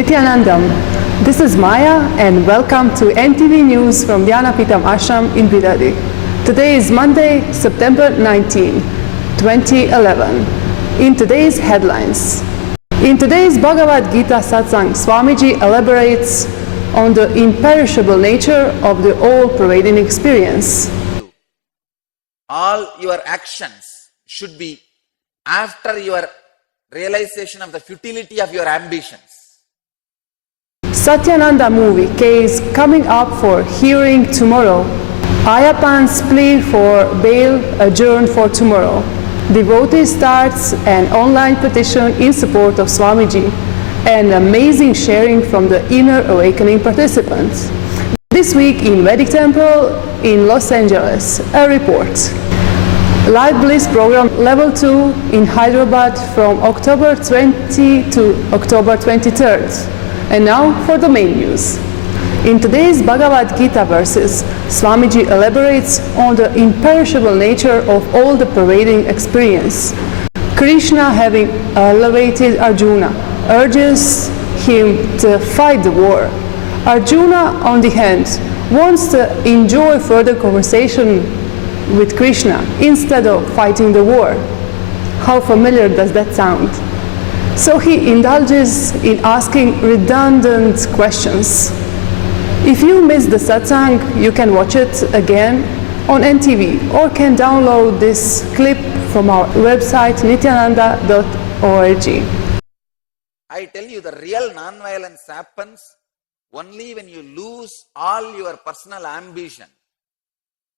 Nityanandam. This is Maya and welcome to NTV News from Dhyanapitham Ashram in Bidadi. Today is Monday, September 19, 2011. In today's headlines. In today's Bhagavad Gita Satsang, Swamiji elaborates on the imperishable nature of the all-pervading experience. All your actions should be after your realization of the futility of your ambitions. Satyananda movie case coming up for hearing tomorrow. Ayyappan's plea for bail adjourned for tomorrow. Devotee starts an online petition in support of Swamiji. An amazing sharing from the Inner Awakening participants. This week in Vedic Temple in Los Angeles, a report. Live Bliss program level 2 in Hyderabad from October 20 to October 23rd. And now for the main news. In today's Bhagavad Gita verses, Swamiji elaborates on the imperishable nature of all the pervading experience. Krishna, having elevated Arjuna, urges him to fight the war. Arjuna, on the hand, wants to enjoy further conversation with Krishna instead of fighting the war. How familiar does that sound? So he indulges in asking redundant questions. If you missed the satsang, you can watch it again on NTV or can download this clip from our website nityananda.org. I tell you, the real non-violence happens only when you lose all your personal ambition.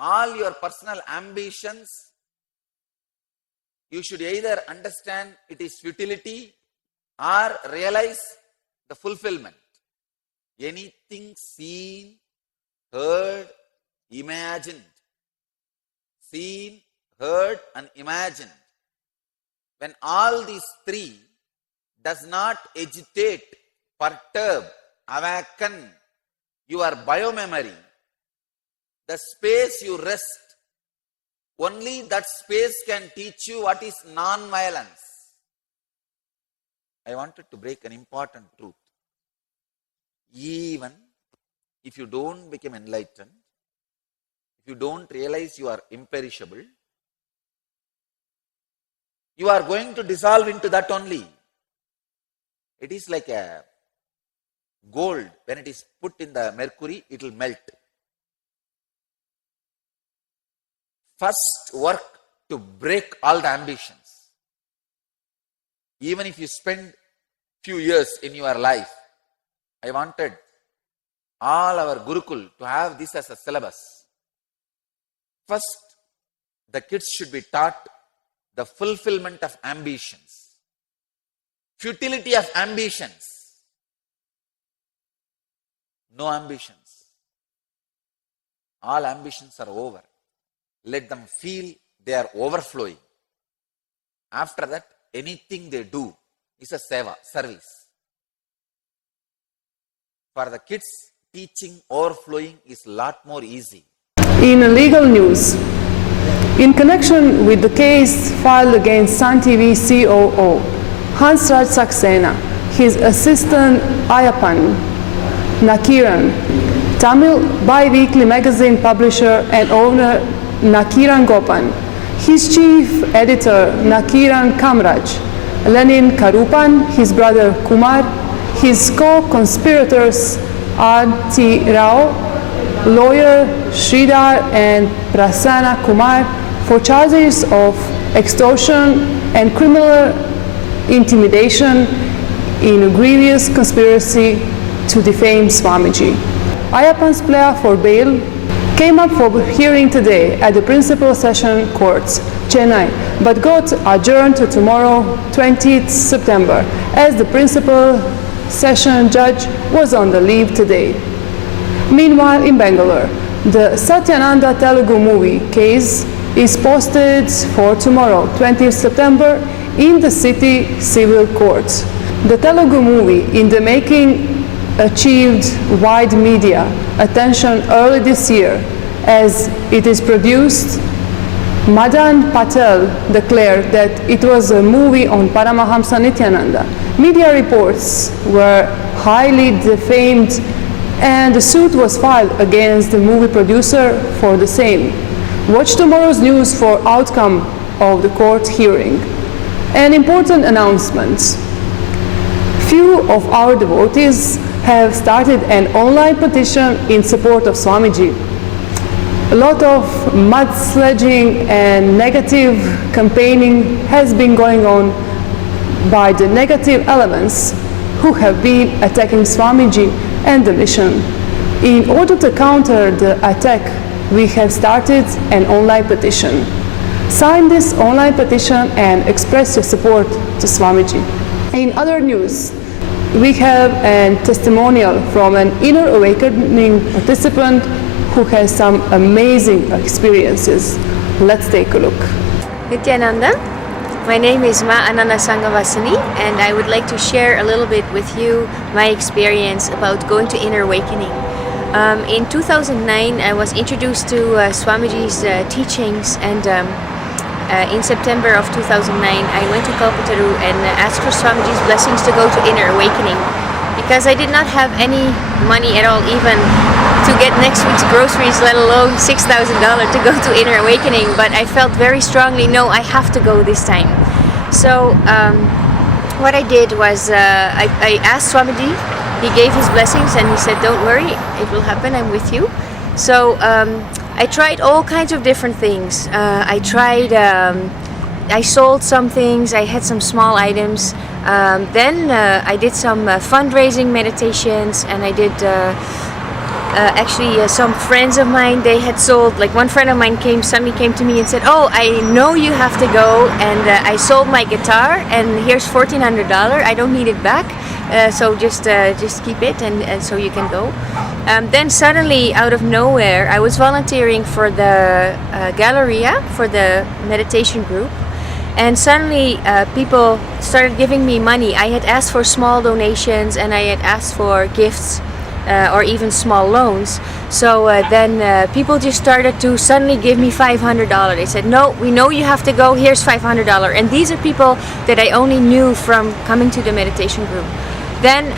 All your personal ambitions, you should either understand it is futility or realize the fulfillment. Anything seen, heard, imagined. Seen, heard and imagined. When all these three does not agitate, perturb, awaken your biomemory, the space you rest, only that space can teach you what is non-violence. I wanted to break an important truth. Even if you don't become enlightened, if you don't realize you are imperishable, you are going to dissolve into that only. It is like a gold. When it is put in the mercury, it will melt. First work to break all the ambitions. Even if you spend few years in your life, I wanted all our Gurukul to have this as a syllabus. First, the kids should be taught the fulfillment of ambitions. Futility of ambitions. No ambitions. All ambitions are over. Let them feel they are overflowing. After that, anything they do is a seva, service. For the kids, teaching overflowing is a lot more easy. In legal news, in connection with the case filed against Sun TV COO, Hansraj Saxena, his assistant Ayyappan, Nakiran, Tamil bi-weekly magazine publisher and owner Nakiran Gopan, his chief editor Nakiran Kamraj, Lenin Karupan, his brother Kumar, his co-conspirators R.T. Rao, lawyer Sridhar and Prasanna Kumar for charges of extortion and criminal intimidation in a grievous conspiracy to defame Swamiji. Ayyappan's plea for bail came up for hearing today at the Principal Session Court, Chennai, but got adjourned to tomorrow, 20th September, as the Principal Session Judge was on the leave today. Meanwhile, in Bangalore, the Satyananda Telugu movie case is posted for tomorrow, 20th September, in the city civil court. The Telugu movie, in the making, achieved wide media attention early this year as it is produced Madan Patel declared that it was a movie on Paramahamsa Nityananda. Media reports were highly defamed and a suit was filed against the movie producer for the same. Watch tomorrow's news for outcome of the court hearing. An important announcement. Few of our devotees have started an online petition in support of Swamiji. A lot of mudslinging and negative campaigning has been going on by the negative elements who have been attacking Swamiji and the mission. In order to counter the attack, we have started an online petition. Sign this online petition and express your support to Swamiji. In other news, we have a testimonial from an inner awakening participant who has some amazing experiences. Let's take a look. Nityananda, my name is Ma Ananda Sanghavasini, and I would like to share a little bit with you my experience about going to inner awakening. In 2009, I was introduced to Swamiji's teachings, and in September of 2009, I went to Kalpataru and asked for Swamiji's blessings to go to inner awakening, because I did not have any money at all, even to get next week's groceries, let alone $6,000 to go to inner awakening. But I felt very strongly, no, I have to go this time. So what I did was I asked Swamiji. He gave his blessings and he said, don't worry, it will happen, I'm with you. So I tried all kinds of different things. I sold some things, I had some small items. Then I did some fundraising meditations, and I did actually some friends of mine, they had sold, like one friend of mine suddenly came to me and said, oh, I know you have to go, and I sold my guitar and here's $1,400, I don't need it back, so just keep it, and so you can go. Then suddenly, out of nowhere, I was volunteering for the Galleria, for the meditation group, and suddenly people started giving me money. I had asked for small donations and I had asked for gifts or even small loans. So then people just started to suddenly give me $500. They said, no, we know you have to go, here's $500. And these are people that I only knew from coming to the meditation group. Then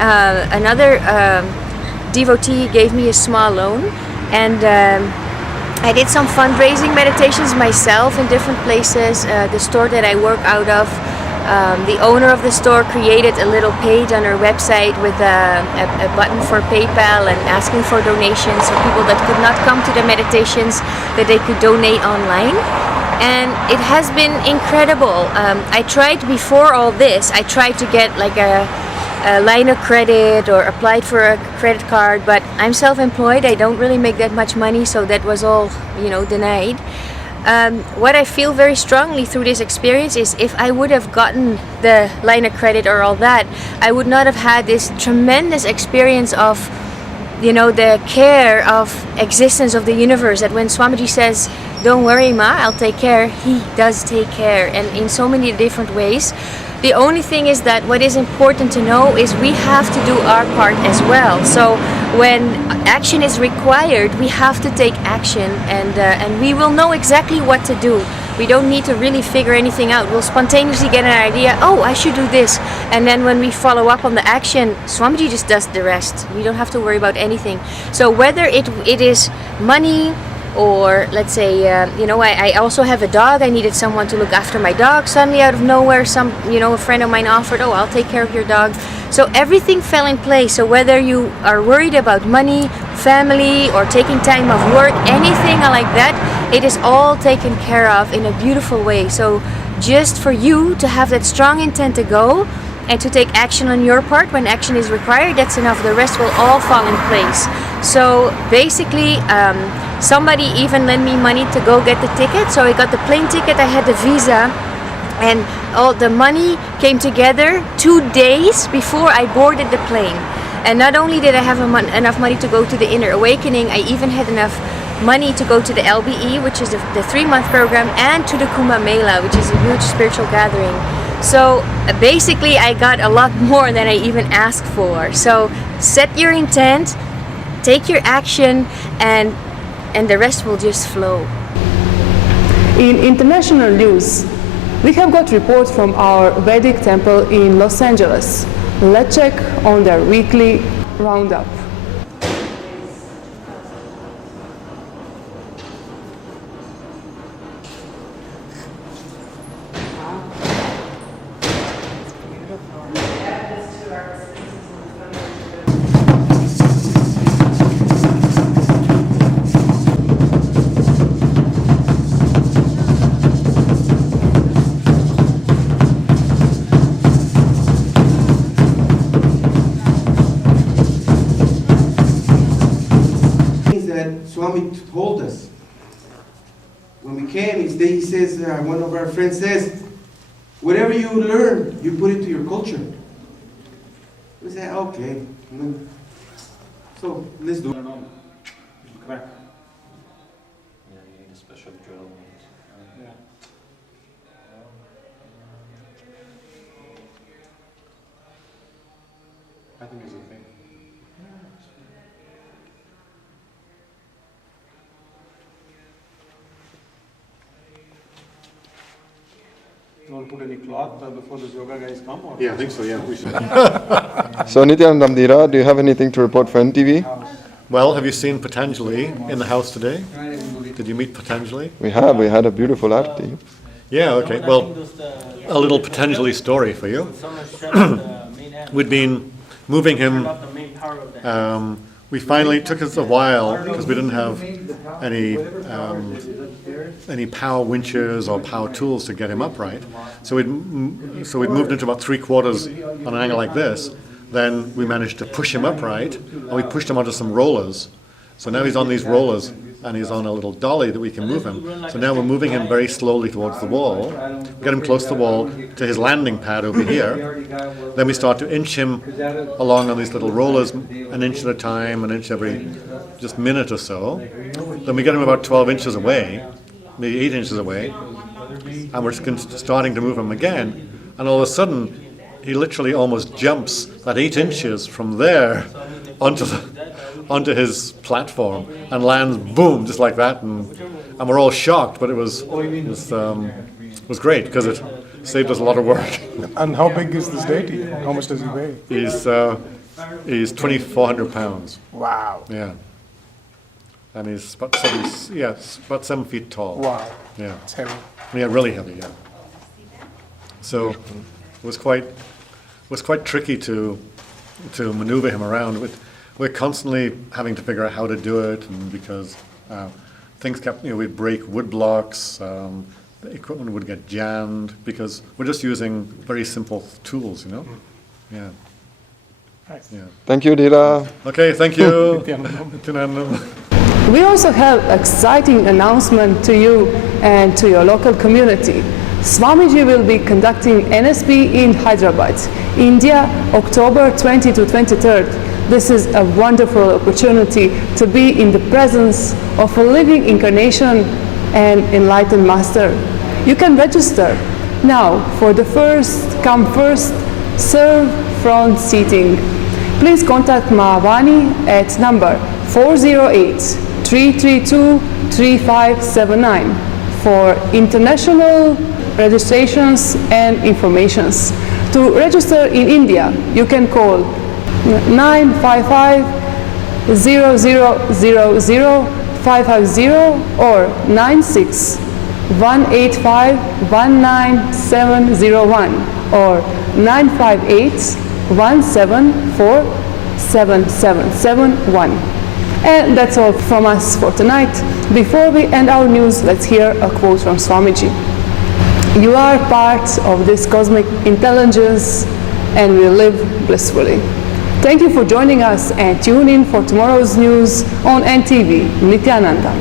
another devotee gave me a small loan, and I did some fundraising meditations myself in different places. The store that I work out of, the owner of the store created a little page on her website with a button for PayPal and asking for donations, so people that could not come to the meditations, that they could donate online. And it has been incredible. I tried before all this, I tried to get like a line of credit or applied for a credit card, but I'm self-employed, I don't really make that much money, so that was all, denied. What I feel very strongly through this experience is if I would have gotten the line of credit or all that, I would not have had this tremendous experience of, the care of existence of the universe, that when Swamiji says, don't worry Ma, I'll take care, he does take care, and in so many different ways. The only thing is that what is important to know is we have to do our part as well. So when action is required, we have to take action, and we will know exactly what to do. We don't need to really figure anything out. We'll spontaneously get an idea, oh, I should do this. And then when we follow up on the action, Swamiji just does the rest. We don't have to worry about anything. So whether it is money, or let's say, I also have a dog. I needed someone to look after my dog. Suddenly, out of nowhere, a friend of mine offered, oh, I'll take care of your dog. So everything fell in place. So whether you are worried about money, family, or taking time off work, anything like that, it is all taken care of in a beautiful way. So just for you to have that strong intent to go and to take action on your part when action is required, that's enough. The rest will all fall in place. So basically, somebody even lent me money to go get the ticket. So I got the plane ticket, I had the visa, and all the money came together 2 days before I boarded the plane. And not only did I have enough money to go to the Inner Awakening, I even had enough money to go to the LBE, which is the 3-month program, and to the Kumbh Mela, which is a huge spiritual gathering. So basically I got a lot more than I even asked for. So set your intent, take your action, and the rest will just flow. In international news, we have got reports from our Vedic temple in Los Angeles. Let's check on their weekly roundup. Swami told us when we came. He says, one of our friends says, whatever you learn, you put it to your culture. We said, okay. So let's do it. Come back. Yeah, you need a special drill. Yeah. I think it's okay. You want to put any cloth before those yoga guys come? Or? Yeah, I think so, yeah, we should. So Nityananda Dira, do you have anything to report for NTV? Well, have you seen Patanjali in the house today? Did you meet Patanjali? We had a beautiful arti. Yeah, okay. Well, a little Patanjali story for you. We'd been moving him. We finally took us a while because we didn't have any power winches or power tools to get him upright. So we'd moved into about 3/4 on an angle like this. Then we managed to push him upright, and we pushed him onto some rollers. So now he's on these rollers, and he's on a little dolly that we can move him. So now we're moving him very slowly towards the wall, get him close to the wall, to his landing pad over here. Then we start to inch him along on these little rollers, an inch at a time, an inch every just minute or so. Then we get him about 12 inches away, maybe 8 inches away, and we're starting to move him again. And all of a sudden, he literally almost jumps that 8 inches from there onto his platform and lands, boom, just like that. And we're all shocked, but it was great because it saved us a lot of work. And how big is this deity? How much does he weigh? He's 2,400 pounds. Wow. Yeah. And he's about 7 feet tall. Wow. Yeah. It's heavy. Yeah, really heavy. Yeah. So it was quite tricky to maneuver him around. We're constantly having to figure out how to do it, and because things kept, we'd break wood blocks, the equipment would get jammed because we're just using very simple tools, Yeah. Nice. Yeah. Thank you, Dira. Okay, thank you. We also have exciting announcement to you and to your local community. Swamiji will be conducting NSP in Hyderabad, India, October 20 to 23rd. This is a wonderful opportunity to be in the presence of a living incarnation and enlightened master. You can register now for the first come first serve front seating. Please contact Mahavani at number 408-332-3579 for international registrations and informations. To register in India, you can call 955-0000-550 or 96-185-19701 or 958-174-7771. And that's all from us for tonight. Before we end our news, let's hear a quote from Swamiji. You are part of this cosmic intelligence and will live blissfully. Thank you for joining us and tune in for tomorrow's news on NTV. Nityananda.